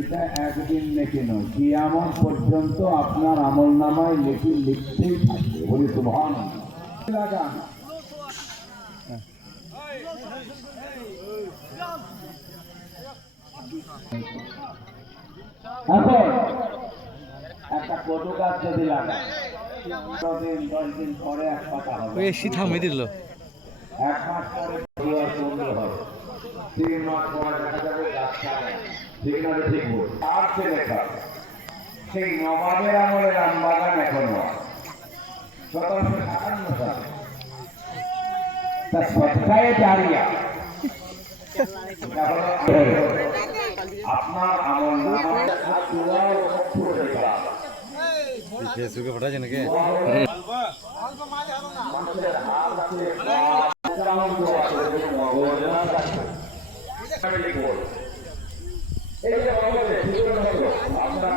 এটা একদিন লেখে নয়, কিয়ামত পর্যন্ত আপনার আমল নামায় লিখতেই থাকবে। বলি সুবহানাল্লাহ। লাগান এখন একটা কটু গাছ যদি লাগায় 10 দিন পরে এক পাতা হবে, শীত থামে দিল। 1 মাস পরে দুয়ার বন্ধ হবে, 3 মাস পরে দেখা যাবে গাছটা ঠিক না ঠিক বল। আর সে লেখা সেই নবাবের আমলের আম বাগান এখনো 1757 সালে তা সৎকায়ে জারিয়া আপনার আমল নামায় দোয়া ও কবুল লেখা ফেসবুকে পাঠাচ্ছে নাকি? মানুষের হাত আছে সালাম দোয়া করে মগজনা এই যে বলে ঠিক হলো আপনারা